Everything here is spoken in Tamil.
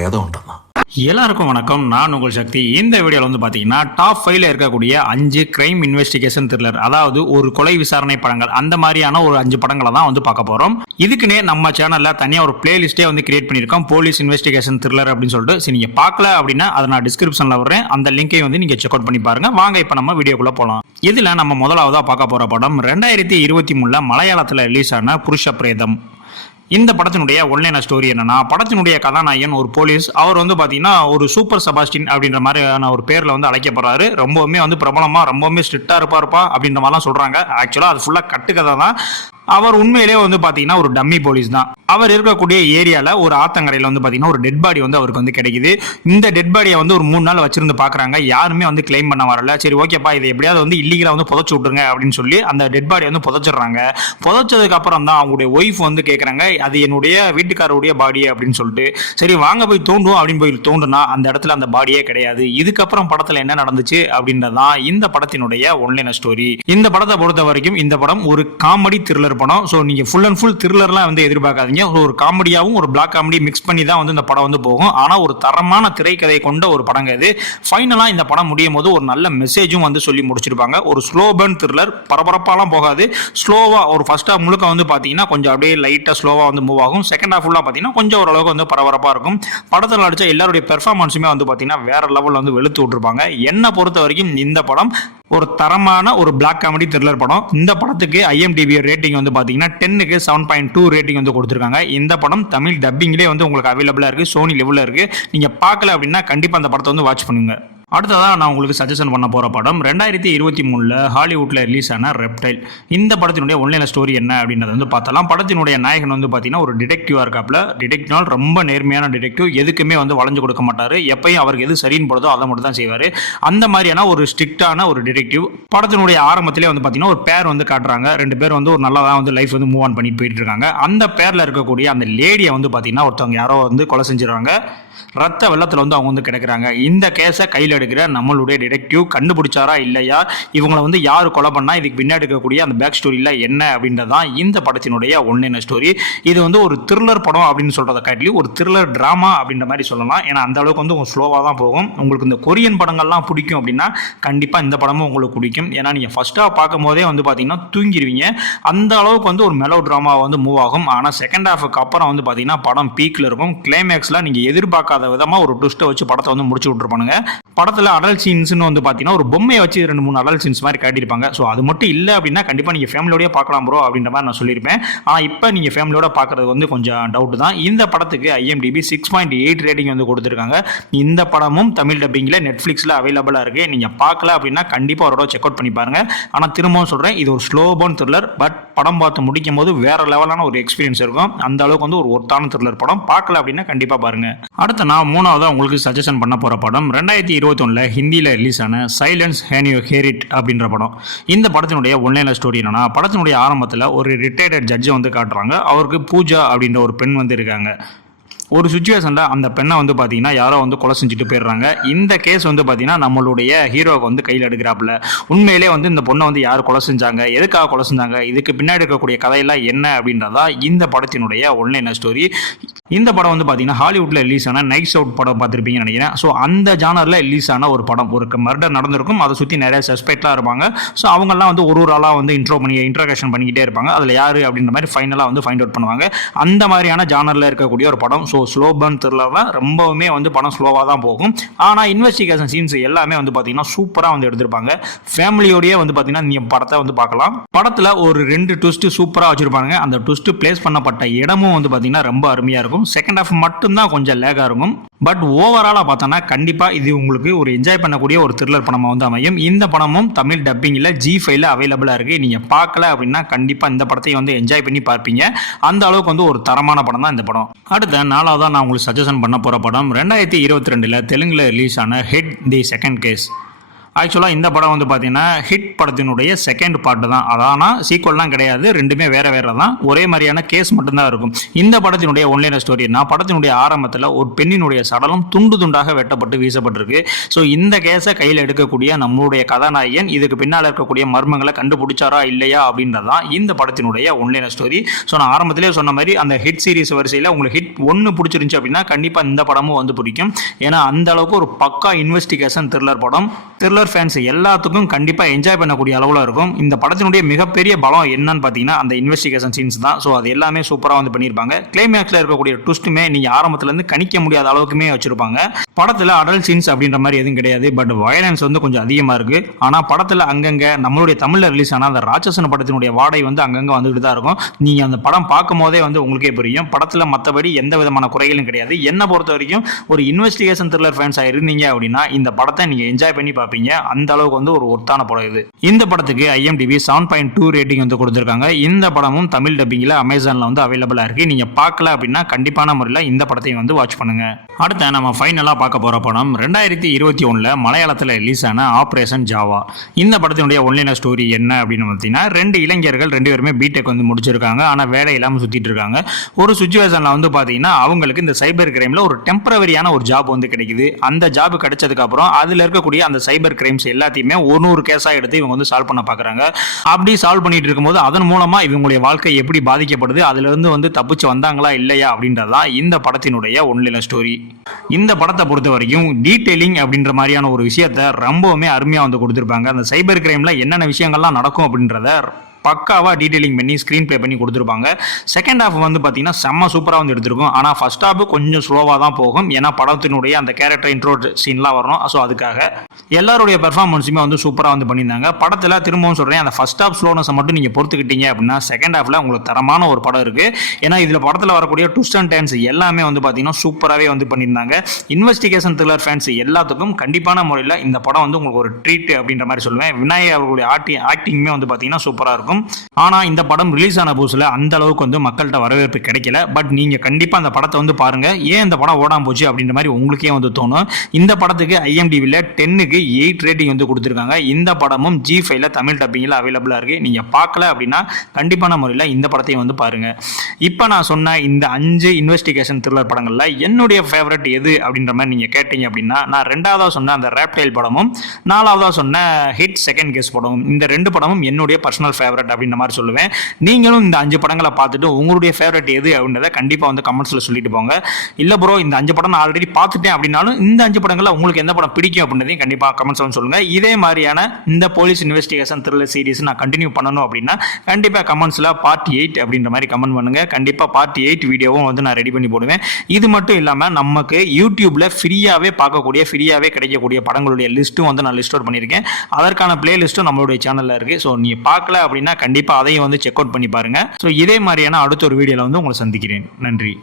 പ്രേതം ഉണ്ടെന്ന്. எல்லாருக்கும் வணக்கம். நான் உங்கள் சக்தி. இந்த வீடியோவில் வந்து பார்த்தீங்கன்னா டாப் 5ல இருக்கக்கூடிய 5 கிரைம் இன்வெஸ்டிகேஷன் த்ரில்லர், அதாவது ஒரு கொலை விசாரணை படங்கள், அந்த மாதிரியான ஒரு 5 படங்களை தான் வந்து பார்க்க போகிறோம். இதுக்குன்னே நம்ம சேனலில் தனியாக ஒரு பிளேலிஸ்ட்டே வந்து கிரியேட் பண்ணியிருக்கோம், போலீஸ் இன்வெஸ்டிகேஷன் த்ரில்லர் அப்படின்னு சொல்லிட்டு. சரி, நீங்கள் பார்க்கல அப்படின்னா அதை நான் டிஸ்கிரிப்ஷனில் வர்றேன், அந்த லிங்கையும் வந்து நீங்கள் செக் அவுட் பண்ணி பாருங்க. வாங்க இப்போ நம்ம வீடியோக்குள்ளே போகலாம். இதில் நம்ம முதலாவதாக பார்க்க போகிற படம் 2023 மலையாளத்தில் ரிலீஸ் ஆன புருஷ பிரேதம். இந்த படத்தினுடைய ஒன்லைன ஸ்டோரி என்னன்னா, படத்தினுடைய கதாநாயகன் ஒரு போலீஸ். அவர் வந்து பார்த்தீங்கன்னா ஒரு சூப்பர் செபாஸ்டின் அப்படின்ற மாதிரியான ஒரு பேரில் வந்து அழைக்கப்படுறாரு. ரொம்பவுமே வந்து பிரபலமாக ரொம்பவுமே ஸ்ட்ரிக்டாக இருப்பா அப்படின்ற மாதிரிலாம் சொல்கிறாங்க. ஆக்சுவலாக அது ஃபுல்லாக கட்டுக்கதை தான். அவர் உண்மையிலே வந்து பார்த்தீங்கன்னா ஒரு டம்மி போலீஸ் தான். அவர் இருக்கக்கூடிய ஏரியாவில் ஒரு ஆத்தங்கரையில் வந்து பார்த்தீங்கன்னா ஒரு டெட் பாடி வந்து அவருக்கு வந்து கிடைக்குது. இந்த டெட் பாடியை வந்து ஒரு 3 நாள் வச்சிருந்து பார்க்குறாங்க. யாருமே வந்து கிளைம் பண்ண வரல. சரி, ஓகேப்பா, இதை எப்படியாவது வந்து இல்லீகலாக வந்து புதைச்சி விட்டுருங்க அப்படின்னு சொல்லி அந்த டெட் பாடியை வந்து புதைச்சிடுறாங்க. புதைச்சதுக்கு அப்புறம் தான் அவங்களுடைய ஒய்ஃப் வந்து கேட்குறாங்க, அது என்னுடைய வீட்டுக்காரருடைய பாடி அப்படின்னு சொல்லிட்டு. சரி, வாங்க போய் தோண்டுவோம் அப்படின்னு போய் தோண்டுனா அந்த இடத்துல அந்த பாடியே கிடையாது. இதுக்கப்புறம் படத்தில் என்ன நடந்துச்சு அப்படின்றதான் இந்த படத்தினுடைய ஒன்லைன ஸ்டோரி. இந்த படத்தை பொறுத்த வரைக்கும் இந்த படம் ஒரு காமெடி த்ரில்லர் படம். ஸோ நீங்கள் ஃபுல் அண்ட் ஃபுல் த்ரில்லர்லாம் வந்து எதிர்பார்க்காதீங்க. ஒரு காமெடியாகவும் ஒரு பிளாக் காமெடி மிக்ஸ் பண்ணி தான் வந்து இந்த படம் வந்து போகும். ஆனால் ஒரு தரமான திரைக்கதை கொண்ட ஒரு படங்க இது. ஃபைனலாக இந்த படம் முடியும் போது ஒரு நல்ல மெசேஜும் வந்து சொல்லி முடிச்சிருப்பாங்க. ஒரு ஸ்லோ பர்ன் த்ரில்லர், பரபரப்பாலாம் போகாது. ஸ்லோவாக ஒரு ஃபர்ஸ்ட் ஹாஃப் முழுக்க வந்து பார்த்தீங்கன்னா கொஞ்சம் அப்படியே லைட்டாக ஸ்லோவாக வந்து மூவ் ஆகும். செகண்ட் ஹாஃப் ஃபுல்லாக பார்த்தீங்கன்னா கொஞ்சம் ஓரளவுக்கு வந்து பரபரப்பாக இருக்கும். படத்தில் நடிச்ச எல்லாருடைய பெர்ஃபார்மன்ஸுமே வந்து பார்த்தீங்கன்னா வேற லெவலில் வந்து வெளுத்து விட்டுருப்பாங்க. என்னை பொறுத்த வரைக்கும் இந்த படம் ஒரு தரமான ஒரு பிளாக் காமெடி த்ரில்லர் படம். இந்த படத்துக்கு IMDb ரேட்டிங் வந்து பார்த்தீங்கன்னா 10க்கு 7.2 ரேட்டிங் வந்து கொடுத்துருக்காங்க. இந்த படம் தமிழ் டப்பிங்லேயே வந்து உங்களுக்கு அவைலபிளாக இருக்குது, சோனி லெவலில் இருக்குது. நீங்கள் பார்க்கல அப்படின்னா கண்டிப்பாக அந்த படத்தை வந்து வாட்ச் பண்ணுங்க. அடுத்ததாக நான் உங்களுக்கு சஜஷன் பண்ண போகிற படம் 2023 ஹாலிவுட்டில் ரிலீஸ் ஆன ரெப்டைல். இந்த படத்தினுடைய ஒன்லைன ஸ்டோரி என்ன அப்படின்றத வந்து பார்த்தலாம். படத்தினுடைய நாயகன் வந்து பார்த்தீங்கன்னா ஒரு டிடெக்டிவாக இருக்காப்புல. டிடெக்டிவ்னால் ரொம்ப நேர்மையான டிடெக்டிவ், எதுக்குமே வந்து வளைஞ்சு கொடுக்க மாட்டார். எப்பயும் அவருக்கு எது சரின்னு போடுதோ அதை மட்டும் தான் செய்வார். அந்த மாதிரியான ஒரு ஸ்ட்ரிக்டான ஒரு டிடெக்டிவ். படத்தினுடைய ஆரம்பத்திலே வந்து பார்த்தீங்கன்னா ஒரு பேர் வந்து காட்டுறாங்க. 2 பேர் வந்து ஒரு நல்லா தான் வந்து லைஃப் வந்து மூவ் ஆன் பண்ணிட்டு போயிட்டு இருக்காங்க. அந்த பேரில் இருக்கக்கூடிய அந்த லேடியை வந்து பார்த்தீங்கன்னா ஒருத்தவங்க யாரோ வந்து கொலை செஞ்சிடறாங்க. ரத்த வெள்ளத்தில் வந்து அவங்க வந்து கிடக்குறாங்க. இந்த கேஸை கையில் எடுக்கிற நம்மளுடைய டிடெக்டிவ் கண்டுபிடிச்சாரா இல்லையா, இவங்களை வந்து யார் கொலை பண்ணா, இதுக்கு பின்னாடி இருக்கக்கூடிய அந்த பேக் ஸ்டோரியில் என்ன அப்படின்றதான் இந்த படத்தினுடைய ஒன்லைன ஸ்டோரி. இது வந்து ஒரு த்ரில்லர் படம் அப்படின்னு சொல்கிறத காட்டிலும் ஒரு த்ரில்லர் ட்ராமா அப்படின்ற மாதிரி சொல்லலாம். ஏன்னா அந்த அளவுக்கு வந்து ஸ்லோவாக தான் போகும். உங்களுக்கு இந்த கொரியன் படங்கள்லாம் பிடிக்கும் அப்படின்னா கண்டிப்பாக இந்த படமும் உங்களுக்கு பிடிக்கும். ஏன்னா நீங்கள் ஃபர்ஸ்ட்டாக பார்க்கும் போதே வந்து பார்த்தீங்கன்னா தூங்கிடுவீங்க. அந்த அளவுக்கு வந்து ஒரு மெலோ ட்ராமாவை வந்து மூவ் ஆகும். ஆனால் செகண்ட் ஹாஃபுக்கு அப்புறம் வந்து பார்த்தீங்கன்னா படம் பீக்கில் இருக்கும். கிளைமேக்ஸில் நீங்கள் எதிர்பார்க்காத விதமாக ஒரு ட்விஸ்ட்டை வச்சு படத்தை வந்து முடிச்சு விட்டுருப்பானுங்க. படத்தில் அடல்ட் சீன்ஸ்னு வந்து பார்த்தீங்கன்னா ஒரு பொம்மையை வச்சு 2-3 அடல்ட் சீன்ஸ் மாதிரி காட்டியிருப்பாங்க. ஸோ அது மட்டும் இல்லை அப்படின்னா கண்டிப்பாக நீங்கள் ஃபேமிலியோடய பார்க்கலாம் ப்ரோ அப்படின்ற மாதிரி நான் சொல்லியிருப்பேன். ஆனால் இப்போ நீங்கள் ஃபேமிலியோட பார்க்குறது வந்து கொஞ்சம் டவுட் தான். இந்த படத்துக்கு IMDb 6.8 ரேட்டிங் வந்து கொடுத்துருக்காங்க. இந்த படமும் தமிழ் டப்பிங்கில் நெட்ஃப்ளிக்ஸில் அவைலபிளாக இருக்குது. நீங்கள் பார்க்கல அப்படின்னா கண்டிப்பாக அவரோட செக் அவுட் பண்ணி பாருங்கள். ஆனால் திரும்பவும் சொல்கிறேன், இது ஒரு ஸ்லோ பர்ன் த்ரில்லர். பட் படம் பார்த்து முடிக்கும் போது வேற லெவலான ஒரு எக்ஸ்பீரியன்ஸ் இருக்கும். அந்த அளவுக்கு வந்து ஒரு ஒர்த்தான த்ரில்லர் படம். பார்க்கல அப்படின்னா கண்டிப்பாக பாருங்கள். அடுத்த நான் 3ஆவதாக உங்களுக்கு சஜஷன் பண்ண போகிற படம் 2021 ஹிந்தியில் ரிலீஸ் ஆன சைலன்ஸ் ஹேன் யூ ஹியர் இட் அப்படின்ற படம். இந்த படத்தினுடைய ஒன்லைன ஸ்டோரி என்னன்னா, படத்தினுடைய ஆரம்பத்தில் ஒரு ரிட்டையர்ட் ஜட்ஜை வந்து காட்டுறாங்க. அவருக்கு பூஜா அப்படின்ற ஒரு பெண் வந்து இருக்காங்க. ஒரு சுச்சுவேஷனில் அந்த பெண்ணை வந்து பார்த்தீங்கன்னா யாரோ வந்து கொலை செஞ்சுட்டு போயிடுறாங்க. இந்த கேஸ் வந்து பார்த்தீங்கன்னா நம்மளுடைய ஹீரோவுக்கு வந்து கையில் எடுக்கிறாப்புல. உண்மையிலே வந்து இந்த பொண்ணை வந்து யார் கொலை செஞ்சாங்க, எதுக்காக கொலை செஞ்சாங்க, இதுக்கு பின்னாடி இருக்கக்கூடிய கதையெல்லாம் என்ன அப்படின்றதா இந்த படத்தினுடைய ஒன்லைன ஸ்டோரி. இந்த படம் வந்து பார்த்தீங்கன்னா ஹாலிவுட்டில் ரிலீஸ் ஆன நைட்ஸ் அவுட் படம் பார்த்துருப்பீங்கன்னு நினைக்கிறேன். ஸோ அந்த ஜானரில் ரிலீஸ் ஆன ஒரு படம். ஒரு மர்டர் நடந்திருக்கும், அதை சுற்றி நிறைய சஸ்பெக்ட்லாம் இருப்பாங்க. ஸோ அவங்கெல்லாம் வந்து ஒரு ஆளாக வந்து இன்ட்ரோகேஷன் பண்ணிக்கிட்டே இருப்பாங்க. அதில் யார் அப்படின்ற மாதிரி ஃபைனலாக வந்து ஃபைண்ட் அவுட் பண்ணுவாங்க. அந்த மாதிரியான ஜானரில் இருக்கக்கூடிய ஒரு படம். ஸோ ஸ்லோ பர்ன் த்ரில்லர்லாம் ரொம்பவுமே வந்து படம் ஸ்லோவாக தான் போகும். ஆனால் இன்வெஸ்டிகேஷன் சீன்ஸ் எல்லாமே வந்து பார்த்தீங்கன்னா சூப்பராக வந்து எடுத்திருப்பாங்க. ஃபேமிலியோடய வந்து பார்த்தீங்கன்னா நீங்கள் படத்தை வந்து பார்க்கலாம். படத்தில் ஒரு 2 ட்விஸ்ட் சூப்பராக வச்சுருப்பாங்க. அந்த ட்விஸ்ட் பிளேஸ் பண்ணப்பட்ட இடமும் வந்து பார்த்தீங்கன்னா ரொம்ப அருமையாக இருக்கும். செகண்ட் ஹாஃப் மட்டும்தான் கொஞ்சம் லேகாக இருக்கும். பட் ஓவராலாக பார்த்தோன்னா கண்டிப்பாக இது உங்களுக்கு ஒரு என்ஜாய் பண்ணக்கூடிய ஒரு த்ரில்லர் படமாக வந்து அமையும். இந்த படமும் தமிழ் டப்பிங்கில் G5ல அவைலபிளாக இருக்குது. நீங்கள் பார்க்கல அப்படின்னா கண்டிப்பாக இந்த படத்தையும் வந்து என்ஜாய் பண்ணி பார்ப்பீங்க. அந்த அளவுக்கு வந்து ஒரு தரமான படம் தான் இந்த படம். அடுத்த 4ஆவதாக நான் உங்களுக்கு சஜஷன் பண்ண போகிற படம் 2022 தெலுங்குல ரிலீஸ் ஆன ஹெட் தி செகண்ட் கேஸ். ஆக்சுவலாக இந்த படம் வந்து பார்த்தீங்கன்னா ஹிட் படத்தினுடைய செகண்ட் பார்ட் தான். அதானா சீக்வல்லாம் கிடையாது, ரெண்டுமே வேற வேற தான், ஒரே மாதிரியான கேஸ் மட்டும்தான் இருக்கும். இந்த படத்தினுடைய ஒன்லைனர் ஸ்டோரி படத்தினுடைய ஆரம்பத்தில் ஒரு பெண்ணினுடைய சடலம் துண்டு துண்டாக வெட்டப்பட்டு வீசப்பட்டிருக்கு. ஸோ இந்த கேஸை கையில் எடுக்கக்கூடிய நம்மளுடைய கதாநாயகன் இதுக்கு பின்னால் இருக்கக்கூடிய மர்மங்களை கண்டுபிடிச்சாரா இல்லையா அப்படின்றதான் இந்த படத்தினுடைய ஒன்லைனர் ஸ்டோரி. ஸோ நான் ஆரம்பத்திலே சொன்ன மாதிரி அந்த ஹிட் சீரிஸ் வரிசையில் உங்களுக்கு ஹிட் 1 பிடிச்சிருந்துச்சு அப்படின்னா கண்டிப்பாக இந்த படமும் வந்து பிடிக்கும். ஏன்னா அந்த அளவுக்கு ஒரு பக்கா இன்வெஸ்டிகேஷன் த்ரில்லர் படம். த்ரில்லர் ஃபேன்ஸ் எல்லாத்துக்கும் கண்டிப்பாக என்ஜாய் பண்ணக்கூடிய அளவில் இருக்கும். இந்த படத்தினுடைய மிகப்பெரிய பலம் என்னன்னு பார்த்தீங்கன்னா அந்த இன்வெஸ்டிகேஷன் சீன்ஸ் தான். ஸோ அது எல்லாமே சூப்பராக வந்து பண்ணியிருப்பாங்க. கிளைமேக்ஸில் இருக்கக்கூடிய ட்விஸ்ட்டுமே நீங்கள் ஆரம்பத்துலேருந்து கணிக்க முடியாத அளவுக்குமே வச்சிருப்பாங்க. படத்தில் அடல்ட் சீன்ஸ் அப்படின்ற மாதிரி எதுவும் கிடையாது, பட் வயலன்ஸ் வந்து கொஞ்சம் அதிகமாக இருக்குது. ஆனால் படத்தில் அங்கங்கே நம்மளுடைய தமிழில் ரிலீஸ் ஆன அந்த ராட்சசன் படத்தினுடைய வாடகை வந்து அங்கங்கே வந்துட்டு தான் இருக்கும். நீங்கள் அந்த படம் பார்க்கும் போதே வந்து உங்களுக்கே புரியும். படத்தில் மற்றபடி எந்த விதமான குறைகளும் கிடையாது. என்னை பொறுத்த வரைக்கும் ஒரு இன்வெஸ்டிகேஷன் த்ரில்லர் ஃபேன்ஸாக இருந்தீங்க அப்படின்னா இந்த படத்தை நீங்கள் என்ஜாய் பண்ணி பார்ப்பீங்க. அந்த அளவுக்கு வந்து ஒரு ஒர்த்தான படம் இது. இந்த படத்துக்கு IMDb 7.2 ரேட்டிங் வந்து கொடுத்துருக்காங்க. இந்த படமும் தமிழ் டப்பிங்கில் அமேசானில் வந்து அவைலபிளாக இருக்குது. நீங்கள் பார்க்கல அப்படின்னா கண்டிப்பான முறையில் இந்த படத்தையும் வந்து வாட்ச் பண்ணுங்க. அடுத்த நம்ம ஃபைனலாக பார்க்க போகிற படம் 2021 மலையாளத்தில் ரிலீஸ் ஆன ஆப்ரேஷன் ஜாவா. இந்த படத்தினுடைய ஒன்லைனர் ஸ்டோரி என்ன அப்படின்னு பார்த்தீங்கன்னா 2 இளைஞர்கள் 2 பேருமே பிடெக் வந்து முடிச்சிருக்காங்க. ஆனால் வேலை இல்லாமல் சுற்றிட்டு இருக்காங்க. ஒரு சுச்சுவேஷனில் வந்து பார்த்தீங்கன்னா அவங்களுக்கு இந்த சைபர் கிரைமில் ஒரு டெம்பரவரியான ஒரு ஜாப் வந்து கிடைக்குது. அந்த ஜாப் கிடைச்சதுக்கு அப்புறம் அதில் இருக்கக்கூடிய அந்த சைபர் கிரைம்ஸ் எல்லாத்தையுமே ஒரு கேஸாக எடுத்து இவங்க வந்து சால்வ் பண்ண பார்க்குறாங்க. அப்படி சால்வ் பண்ணிட்டு இருக்கும்போது அதன் மூலமாக இவங்களுடைய வாழ்க்கை எப்படி பாதிக்கப்படுது, அதிலிருந்து வந்து தப்பிச்சு வந்தாங்களா இல்லையா அப்படின்றதான் இந்த படத்தினுடைய ஒன்லைனர் ஸ்டோரி. இந்த படத்தை பொறுத்த வரைக்கும் டீடைலிங் அப்படின்ற மாதிரியான ஒரு விஷயத்தை ரொம்பவுமே அருமையாக வந்து கொடுத்துருப்பாங்க. அந்த சைபர் கிரைமில் என்னென்ன விஷயங்கள்லாம் நடக்கும் அப்படின்றத பக்காவாக டீடைலிங் பண்ணி ஸ்க்ரீன் ப்ளே பண்ணி கொடுத்துருப்பாங்க. செகண்ட் ஹாஃப் வந்து பார்த்தீங்கன்னா செம்ம சூப்பராக வந்து எடுத்திருக்கும். ஆனால் ஃபர்ஸ்ட் ஹாஃப் கொஞ்சம் ஸ்லோவாக தான் போகும். ஏன்னா படத்தினுடைய அந்த கேரக்டர் இன்ட்ரோ சீன்லாம் வரணும். ஸோ அதுக்காக எல்லாருடைய பெர்ஃபார்மன்ஸுமே வந்து சூப்பராக வந்து பண்ணியிருந்தாங்க. படத்தில் திரும்பவும் சொல்கிறேன், அந்த ஃபர்ஸ்ட் ஹாஃப் ஸ்லோனஸை மட்டும் நீங்கள் பொறுத்துக்கிட்டீங்க அப்படின்னா செகண்ட் ஹாஃபில் உங்களுக்கு தரமான ஒரு படம் இருக்குது. ஏன்னா இதில் படத்தில் வரக்கூடிய ட்விஸ்ட் அண்ட் டர்ன்ஸ் எல்லாமே வந்து பார்த்தீங்கன்னா சூப்பராகவே வந்து பண்ணியிருந்தாங்க. இன்வெஸ்டிகேஷன் த்ரில்லர் ஃபேன்ஸ் எல்லாத்துக்கும் கண்டிப்பான முறையில் இந்த படம் வந்து உங்களுக்கு ஒரு ட்ரீட் அப்படின்ற மாதிரி சொல்லுவேன். விநாயக் அவர்களுடைய ஆக்டிங்குமே வந்து பார்த்தீங்கன்னா சூப்பராக இருக்கும். ஆனா இந்த படம் ரிலீஸ் ஆன புதுசுல அந்த அளவுக்கு வந்து மக்கள்கிட்ட வரவேற்பு கிடைக்கல. பட் நீங்க கண்டிப்பா அந்த படத்தை வந்து பாருங்க. ஏன் இந்த படம் ஓடாம போச்சு அப்படின்ற மாதிரி உங்களுக்கே வந்து தோணும். இந்த படத்துக்கு IMDbல 10க்கு 8 ரேட்டிங் வந்து கொடுத்துருக்காங்க. இந்த படமும் G5ல தமிழ் டப்பிங்ல அவைலபிளா இருக்கு. நீங்க பார்க்கல அப்படின்னா கண்டிப்பான முறையில் இந்த படத்தையும் வந்து பாருங்க. இப்போ நான் சொன்ன இந்த 5 இன்வெஸ்டிகேஷன் த்ரில்லர் படங்கள்ல என்னுடைய ஃபேவரட் எது அப்படின்ற மாதிரி நீங்க கேட்டீங்க அப்படின்னா நான் 2ஆவதா சொன்ன அந்த ரேப்டைல் படமும் 4ஆவதா சொன்ன ஹிட் செகண்ட் கேஸ் படமும், இந்த 2 படமும் என்னுடைய பர்சனல் ஃபேவரட் அப்படின்ற மாதிரி சொல்லுவேன். நீங்களும் இந்த 5 படங்களை பார்த்துட்டு உங்களுடைய ஃபேவரட் எது அப்படின்றத கண்டிப்பா வந்து கமெண்ட்ஸ்ல சொல்லிட்டு போங்க. இல்ல ப்ரோ இந்த 5 படம் நான் ஆல்ரெடி பார்த்துட்டேன் அப்படின்னாலும் இந்த 5 படங்கள்ல உங்களுக்கு எந்த படம் பிடிக்கும் அப்படின்றதையும் கண்டிப்பா கமெண்ட்ஸ்ல சொல்லுங்க. இதே மாதிரியான இந்த போலீஸ் இன்வெஸ்டிகேஷன் த்ரில்லர் சீரிஸ் நான் கண்டினியூ பண்ணணும் அப்படின்னா கண்டிப்பா கமெண்ட்ஸ்ல பார்ட் 8 அப்படின்ற மாதிரி கமெண்ட் பண்ணுங்க. கண்டிப்பா பார்ட் 8 வீடியோவும் வந்து நான் ரெடி பண்ணி போடுவேன். இது மட்டும் இல்லாம நமக்கு யூடியூப்ல ஃப்ரீயாவே பார்க்கக்கூடிய ஃப்ரீயாவே கிடைக்கக்கூடிய படங்களுடைய லிஸ்ட்டும் வந்து நான் லிஸ்ட் அவுட் பண்ணியிருக்கேன். அதற்கான பிளேலிஸ்ட்டும் நம்மளுடைய சேனல்ல இருக்கு. ஸோ நீ பார்க்கல அப்படின்னா கண்டிப்பா அதையும் வந்து செக் அவுட் பண்ணி பாருங்க. ஸோ இதே மாதிரியான அடுத்த ஒரு வீடியோல வந்து உங்களை சந்திக்கிறேன். நன்றி.